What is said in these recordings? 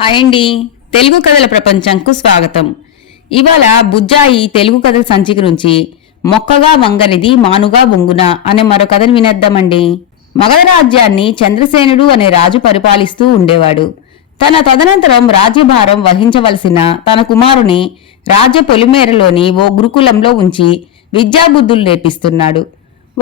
Hi అండి. తెలుగు కథల ప్రపంచంకు స్వాగతం. ఇవాళ బుజ్జాయి తెలుగు కథల సంచిక నుంచి మొక్కగా వంగనిది మానుగా వంగున అనే మరో కథను వినేద్దామండి. మగధ రాజ్యాన్ని చంద్రసేనుడు అనే రాజు పరిపాలిస్తూ ఉండేవాడు. తన తదనంతరం రాజ్యభారం వహించవలసిన తన కుమారుని రాజ్య పొలిమేరలోని ఓ గురుకులంలో ఉంచి విద్యాబుద్ధులు నేర్పిస్తున్నాడు.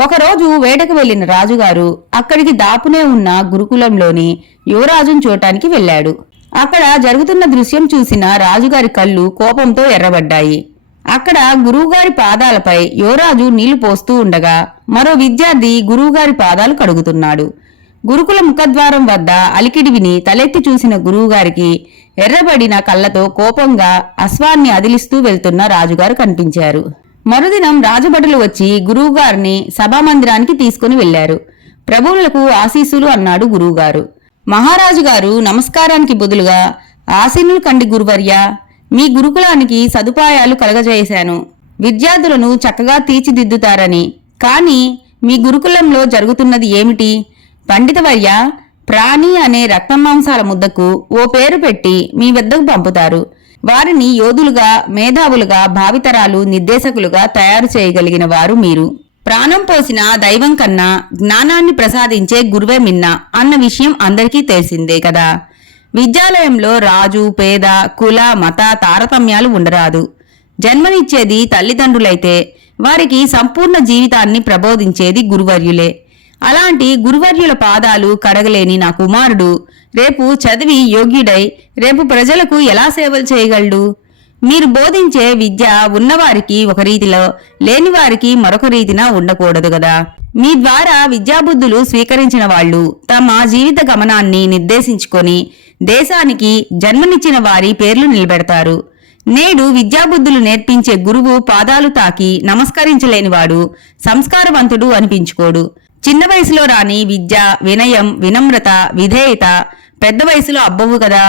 ఒకరోజు వేటకు వెళ్ళిన రాజుగారు అక్కడికి దాపునే ఉన్న గురుకులంలోని యువరాజును చూడటానికి వెళ్ళాడు. అక్కడ జరుగుతున్న దృశ్యం చూసిన రాజుగారి కళ్ళు కోపంతో ఎర్రబడ్డాయి. అక్కడ గురువుగారి పాదాలపై యువరాజు నీళ్ళు పోస్తూ ఉండగా మరో విద్యార్థి గురువుగారి పాదాలు కడుగుతున్నాడు. గురుకుల ముఖద్వారం వద్ద అలికిడి విని తలెత్తి చూసిన గురువుగారికి ఎర్రబడిన కళ్ళతో కోపంగా అశ్వాన్ని అదిలిస్తూ వెళ్తున్న రాజుగారు కనిపించారు. మరుదినం రాజభటులు వచ్చి గురువుగారిని సభామందిరానికి తీసుకుని వెళ్ళారు ప్రభువులకు ఆశీస్సులు అన్నాడు గురువుగారు. మహారాజు గారు నమస్కారానికి బదులుగా ఆశీనులు కండి గురువర్య మీ గురుకులానికి సదుపాయాలు కలగజేశాను. విద్యార్థులను చక్కగా తీర్చిదిద్దుతారని. కానీ మీ గురుకులంలో జరుగుతున్నది ఏమిటి? పండితవర్య ప్రాణి అనే రక్తమాంసాల ముద్దకు ఓ పేరు పెట్టి మీ వద్దకు పంపుతారు. వారిని యోధులుగా మేధావులుగా భావితరాలు నిర్దేశకులుగా తయారు చేయగలిగిన వారు మీరు. ప్రాణం పోసిన దైవం కన్నా జ్ఞానాన్ని ప్రసాదించే గురువే మిన్న అన్న విషయం అందరికీ తెలిసిందే కదా. విద్యాలయంలో రాజు పేద కుల మత తారతమ్యాలు ఉండరాదు. జన్మనిచ్చేది తల్లిదండ్రులైతే వారికి సంపూర్ణ జీవితాన్ని ప్రబోధించేది గురువర్యులే. అలాంటి గురువర్యుల పాదాలు కడగలేని నా కుమారుడు రేపు చదివి యోగ్యుడై రేపు ప్రజలకు ఎలా సేవలు చేయగలడు? మీరు బోధించే విద్య ఉన్నవారికి ఒక రీతిలో లేనివారికి మరొక రీతిన ఉండకూడదు కదా మీ ద్వారా విద్యాబుద్ధులు స్వీకరించిన వాళ్ళు తమ జీవిత గమనాన్ని నిర్దేశించుకొని దేశానికి జన్మనిచ్చిన వారి పేర్లు నిలబెడతారు. నేడు విద్యాబుద్ధులు నేర్పించే గురువు పాదాలు తాకి నమస్కరించలేనివాడు సంస్కారవంతుడు అనిపించుకోడు. చిన్న వయసులో రాని విద్య వినయం వినమ్రత విధేయత పెద్ద వయసులో అబ్బవు కదా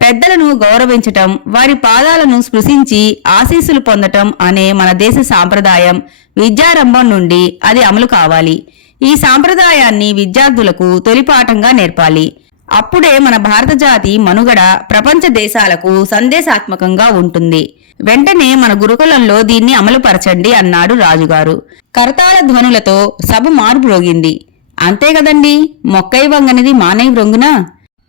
పెద్దలను గౌరవించటం వారి పాదాలను స్పృశించి ఆశీస్సులు పొందటం అనే మన దేశ సాంప్రదాయం విద్యారంభం నుండి అది అమలు కావాలి. ఈ సాంప్రదాయాన్ని విద్యార్థులకు తొలిపాఠంగా నేర్పాలి. అప్పుడే మన భారత జాతి మనుగడ ప్రపంచ దేశాలకు సందేశాత్మకంగా ఉంటుంది. వెంటనే మన గురుకులంలో దీన్ని అమలుపరచండి అన్నాడు రాజుగారు. కరతాళ ధ్వనులతో సభ మార్పురోగింది అంతే కదండి? మొక్కై వంగనిది మానై వ్రొంగునా?